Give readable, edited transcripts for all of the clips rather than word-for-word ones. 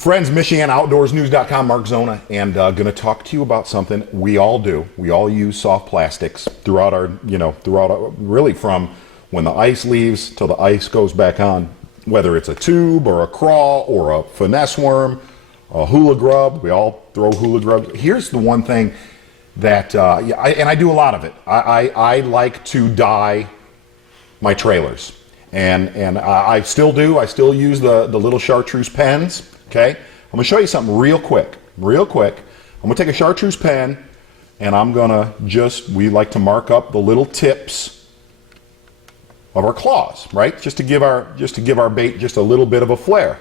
Friends, MichiganOutdoorsNews.com, Mark Zona, and going to talk to you about something we all do. We all use soft plastics throughout our, really from when the ice leaves till the ice goes back on, whether it's a tube or a crawl or a finesse worm, a hula grub. We all throw hula grubs. Here's the one thing that, I do a lot of it. I like to dye my trailers, and I still do. I still use the little chartreuse pens. Okay, I'm gonna show you something real quick. I'm gonna take a chartreuse pen, and I'm gonna we like to mark up the little tips of our claws, right? Just to give our bait just a little bit of a flair.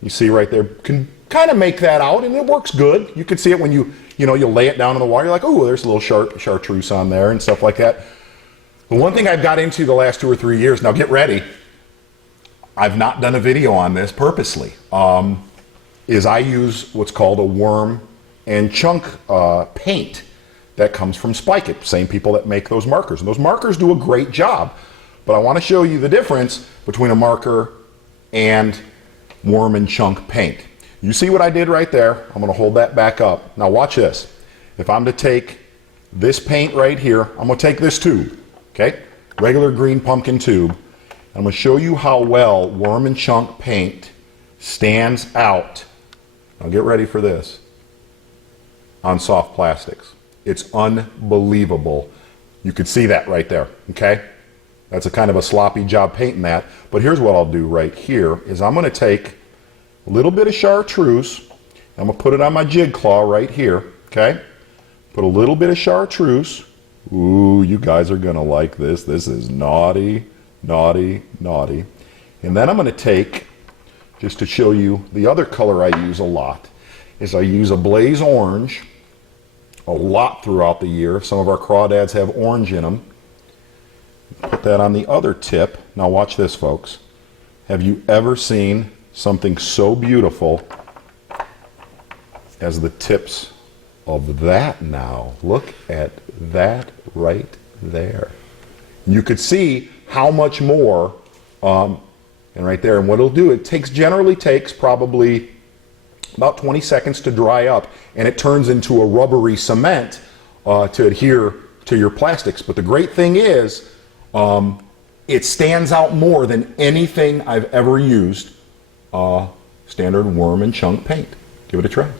You see right there, can kind of make that out, and it works good. You can see it when you lay it down in the water. You're like, oh, there's a little chartreuse on there and stuff like that. The one thing I've got into the last 2 or 3 years, now get ready, I've not done a video on this purposely, is I use what's called a worm and chunk paint that comes from Spike It, same people that make those markers. And those markers do a great job, but I want to show you the difference between a marker and worm and chunk paint. You see what I did right there? I'm going to hold that back up. Now watch this. If I'm to take this paint right here, I'm going to take this tube, okay? Regular green pumpkin tube. I'm going to show you how well worm and chunk paint stands out. Now get ready for this. On soft plastics. It's unbelievable. You could see that right there, okay? That's a kind of a sloppy job painting that. But here's what I'll do right here is I'm going to take a little bit of chartreuse. I'm going to put it on my jig claw right here, okay? Put a little bit of chartreuse. Ooh, you guys are going to like this. This is naughty, naughty, naughty. And then I'm going to take, just to show you the other color I use a lot, is I use a blaze orange a lot throughout the year. Some of our crawdads have orange in them. Put that on the other tip. Now watch this, folks. Have you ever seen something so beautiful as the tips of that now? Look at that right there. You could see how much more, and right there, and what it'll do, it generally takes probably about 20 seconds to dry up, and it turns into a rubbery cement to adhere to your plastics. But the great thing is, it stands out more than anything I've ever used standard worm and chunk paint. Give it a try.